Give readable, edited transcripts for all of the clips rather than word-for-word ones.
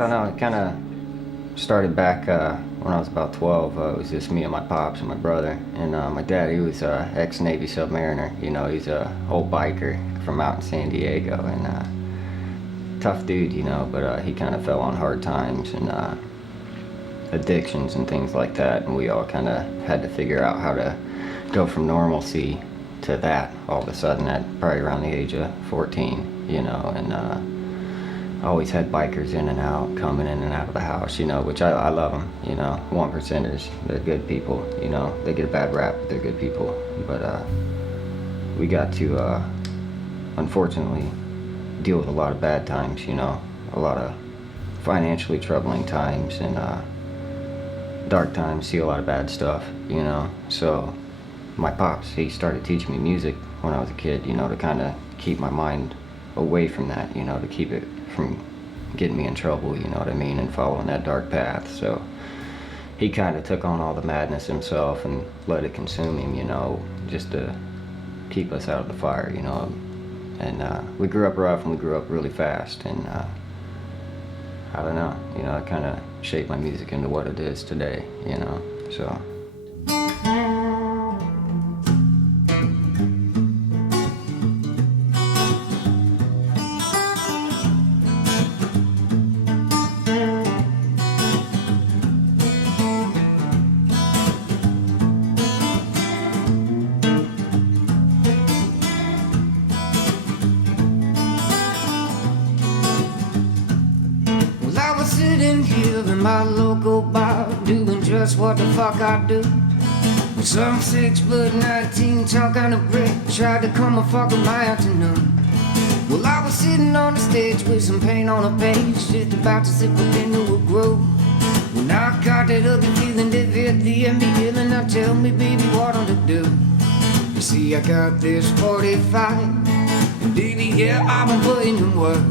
don't know, it kind of started back when I was about 12. It was just me and my pops and my brother. And my dad, he was ex-Navy submariner. You know, he's a old biker from out in San Diego. And tough dude, you know, but he kind of fell on hard times and addictions and things like that. And we all kind of had to figure out how to go from normalcy to that all of a sudden at probably around the age of 14, you know. And always had bikers in and out, coming in and out of the house, you know, which I love them, you know. One percenters, they're good people, you know. They get a bad rap, but they're good people. But we got to unfortunately deal with a lot of bad times, you know, a lot of financially troubling times and dark times, see a lot of bad stuff, you know. So my pops, he started teaching me music when I was a kid, you know, to kind of keep my mind away from that, you know, to keep it from getting me in trouble, you know what I mean, and following that dark path. So he kind of took on all the madness himself and let it consume him, you know, just to keep us out of the fire, you know. And we grew up rough and we grew up really fast, and I don't know, you know, it kind of shaped my music into what it is today, you know, so. Sitting here in my local bar, doing just what the fuck I do. With some 6 foot 19 talking to Brick, tried to come a fuck with my afternoon. Well, I was sitting on the stage with some paint on a page, just about to slip up into a groove. When I caught that ugly feeling that hit the envy feeling, now tell me, baby, what I'm to do. You see, I got this 45, and baby, yeah, I've been putting in work.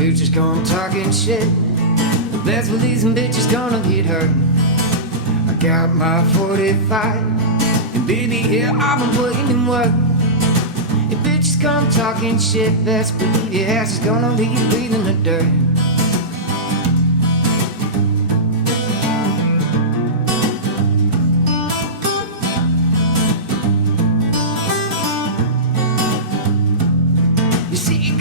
Bitches come talking shit, best believe some bitches gonna get hurt. I got my 45, and baby, yeah, I've been putting in work. If bitches come talking shit, best believe your ass is gonna leave breathing the dirt.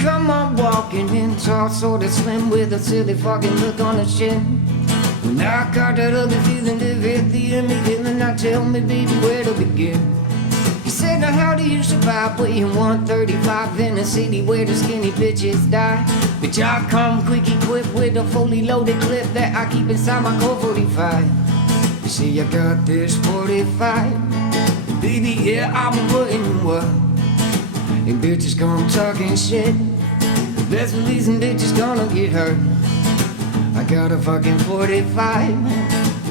Come on walking in tall, sort of slim, with a silly fucking look on his chin. When I got that ugly feeling that hit the enemy feeling, now tell me, baby, where to begin. He said, now how do you survive weighing 135 in a city where the skinny bitches die? Bitch, I come quick equipped with a fully loaded clip that I keep inside my Colt 45. You see, I got this 45, and baby, yeah, I've been putting in work. And bitches come talking shit, best believe some bitches gonna get hurt. I got a fucking 45,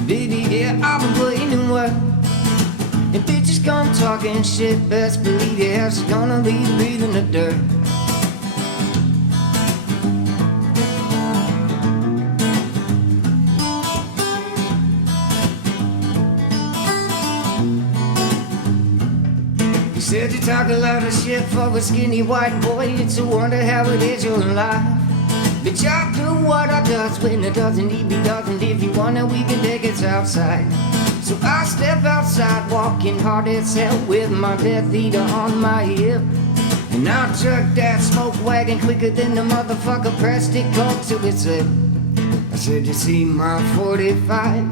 baby, yeah, I've been putting in work. And bitches come talking shit, best believe your ass is gonna be breathing the dirt. Said you talk a lot of shit for a skinny white boy. It's a wonder how it is you're alive. Bitch, I do what I does when it doesn't need me doesn't. If you wanna, we can take it outside. So I step outside, walking hard as hell with my Death Eater on my hip. And I truck that smoke wagon quicker than the motherfucker pressed it cold to its lip. I said, you see my 45?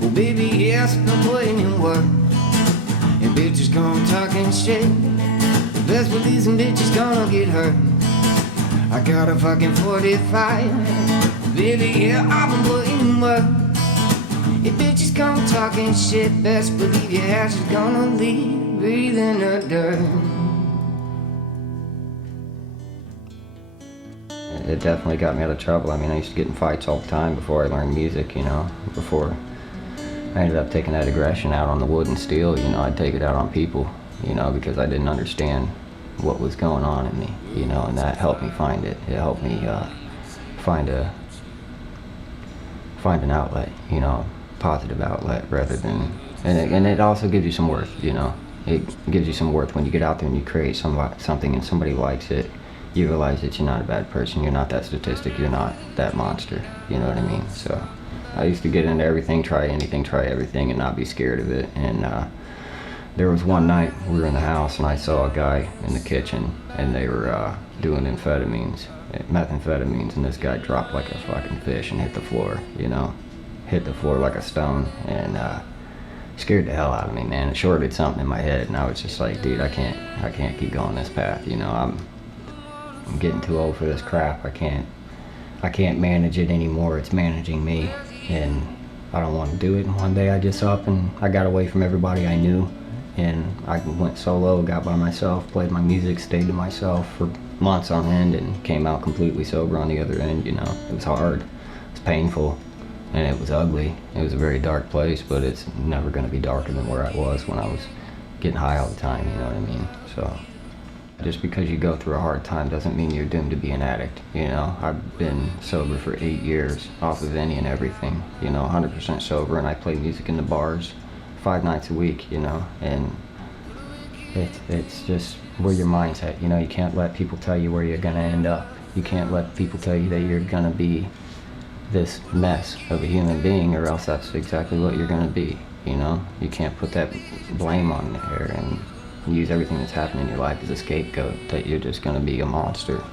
Well, baby, yes, I'm putting in work. And bitches come talking shit, best believe some bitches gonna get hurt. I got a fucking 45, baby, yeah, I've been putting in work. If bitches come talking shit, best believe your ass is gonna leave breathing the dirt. It definitely got me out of trouble. I mean, I used to get in fights all the time before I learned music, you know, before I ended up taking that aggression out on the wood and steel. You know, I'd take it out on people, you know, because I didn't understand what was going on in me, you know, and that helped me find it. It helped me find an outlet, you know, positive outlet rather than, and it also gives you some worth, you know. It gives you some worth when you get out there and you create something and somebody likes it. you realize that you're not a bad person. You're not that statistic. You're not that monster. You know what I mean? So I used to get into everything, try anything, try everything, and not be scared of it. And there was one night we were in the house and I saw a guy in the kitchen and they were doing methamphetamines, and this guy dropped like a fucking fish and hit the floor, you know, hit the floor like a stone, and scared the hell out of me, man. It shorted something in my head, and I was just like, dude, I can't keep going this path, you know. I'm getting too old for this crap. I can't manage it anymore. It's managing me, and I don't want to do it. And one day I just up and I got away from everybody I knew, and I went solo, got by myself, played my music, stayed to myself for months on end, and came out completely sober on the other end, you know. It was hard, it was painful, and it was ugly. It was a very dark place, but it's never going to be darker than where I was when I was getting high all the time, you know what I mean? So just because you go through a hard time doesn't mean you're doomed to be an addict, you know. I've been sober for 8 years off of any and everything, you know, 100% sober, and I play music in the bars 5 nights a week, you know, and it's just where your mind's at, you know. You can't let people tell you where you're gonna end up. You can't let people tell you that you're gonna be this mess of a human being, or else that's exactly what you're gonna be, you know. You can't put that blame on there and use everything that's happened in your life as a scapegoat, that you're just gonna be a monster.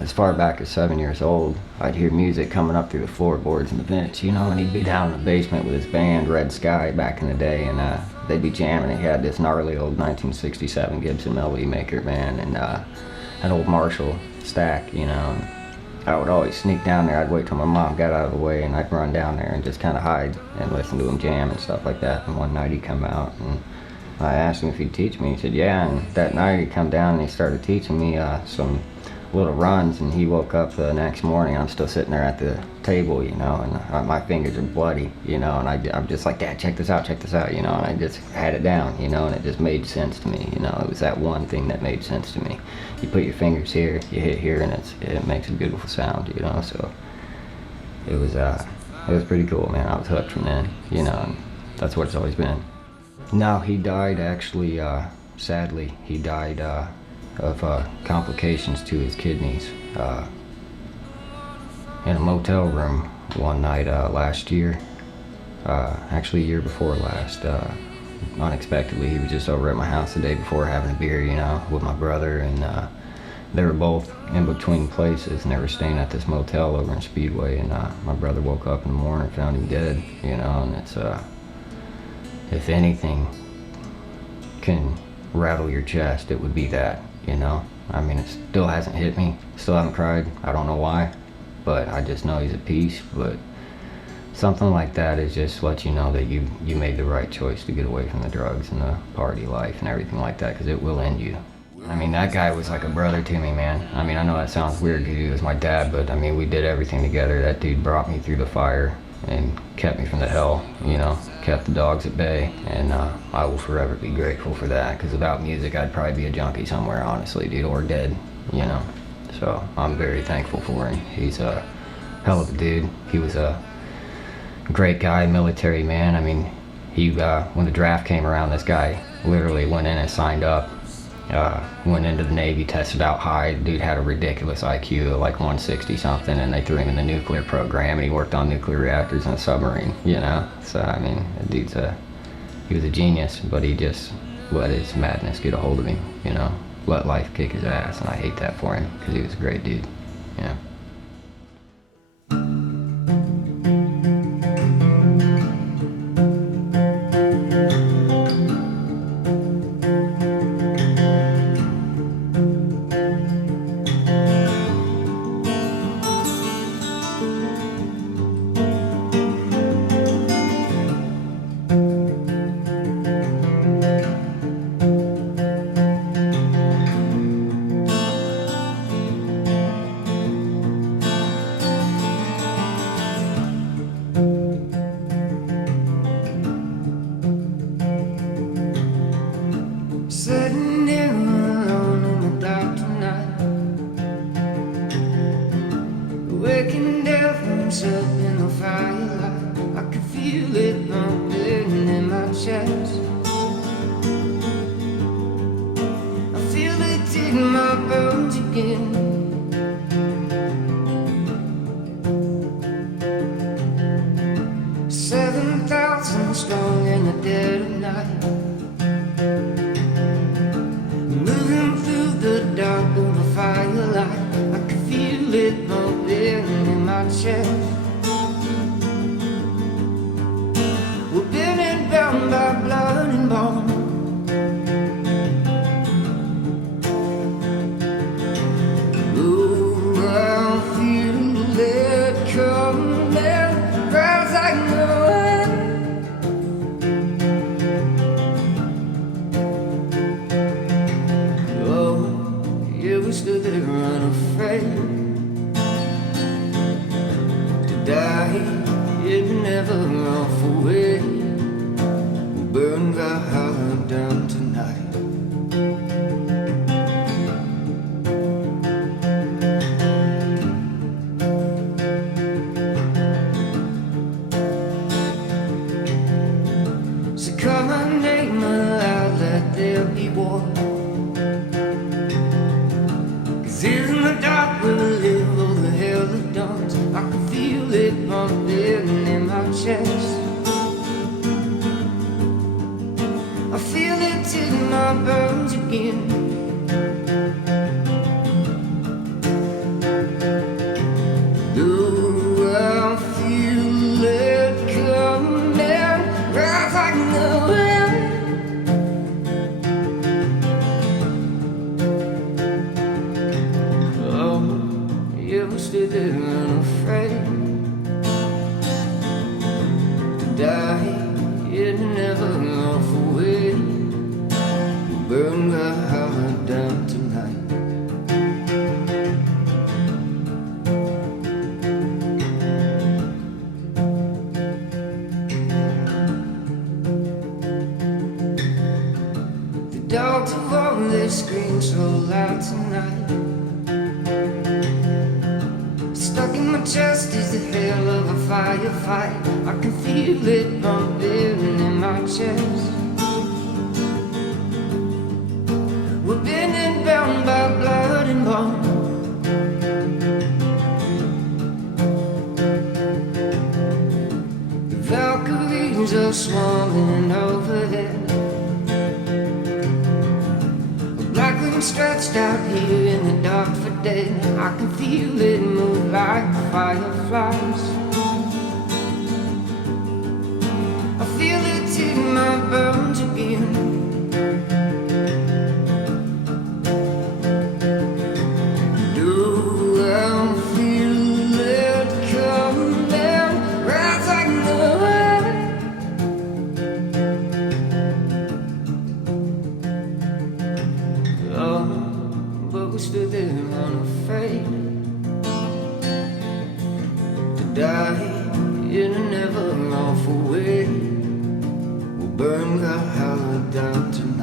As far back as 7 years old, I'd hear music coming up through the floorboards in the vents, you know, and he'd be down in the basement with his band, Red Sky, back in the day, and they'd be jamming. He had this gnarly old 1967 Gibson Melody Maker, man, and an old Marshall stack, you know. And I would always sneak down there. I'd wait till my mom got out of the way, and I'd run down there and just kind of hide and listen to him jam and stuff like that. And one night he'd come out, and I asked him if he'd teach me. He said, yeah, and that night he'd come down and he started teaching me some little runs, and he woke up the next morning. I'm still sitting there at the table, you know, and my fingers are bloody, you know, and I'm just like, Dad, check this out, you know, and I just had it down, you know, and it just made sense to me, you know. It was that one thing that made sense to me. You put your fingers here, you hit here, and it makes a beautiful sound, you know. So it was pretty cool, man. I was hooked from then, you know, and that's what it's always been. No, he died actually, sadly, he died of complications to his kidneys in a motel room one night last year, actually a year before last. Unexpectedly, he was just over at my house the day before having a beer, you know, with my brother, and they were both in between places, and they were staying at this motel over in Speedway, and my brother woke up in the morning and found him dead, you know. And it's if anything can rattle your chest, it would be that, you know. I mean, it still hasn't hit me, still haven't cried. I don't know why, but I just know he's at peace. But something like that is just let you know that you made the right choice to get away from the drugs and the party life and everything like that, because it will end you. I mean, that guy was like a brother to me, man. I mean, I know that sounds weird because he was my dad, but I mean, we did everything together. That dude brought me through the fire and kept me from the hell, you know, kept the dogs at bay, and I will forever be grateful for that, because without music I'd probably be a junkie somewhere, honestly, dude, or dead, you know. So I'm very thankful for him. He's a hell of a dude. He was a great guy, military man. I mean, he when the draft came around, this guy literally went in and signed up, went into the Navy, tested out high. The dude had a ridiculous IQ of like 160 something, and they threw him in the nuclear program, and he worked on nuclear reactors in a submarine, you know. So I mean, the dude's he was a genius, but he just let his madness get a hold of him, you know, let life kick his ass, and I hate that for him, because he was a great dude, you know. Sitting here alone in the dark tonight, waking difference up in the firelight. I can feel it bumping in my chest. I feel it taking my bones. again. 7,000 strong in the dead of night, moving through the dark over firelight. I can feel it bumping in my chest. We're been bound by blood and bone. Oh, I feel it coming, rise like no end. Oh, yeah, we stood there unafraid to die. It never off away. We'll burn Valhalla down tonight. So call my name aloud, let there be war. 'Cause in the dark we'll live, oh the hell that dawns. I can feel it bumping in my chest. I feel it in my bones again. Oh, I feel it coming, rise like no wind. Oh, yeah, we stood there unafraid to die. It never off away. We'll burn Valhalla down tonight. The dogs of all their screams so loud tonight. Stuck in my chest is the hell of a firefight. I can feel it bumping in my chest. We're been bound by blood and bone. The Valkyries are swarming overhead. Black wings stretched out here in the dark for dead. I can feel it move like fireflies. I feel it in my bones again. Do I feel it coming, rise like no wind. Oh, but we stood there unafraid to die in a never off away. We'll burn Valhalla down tonight.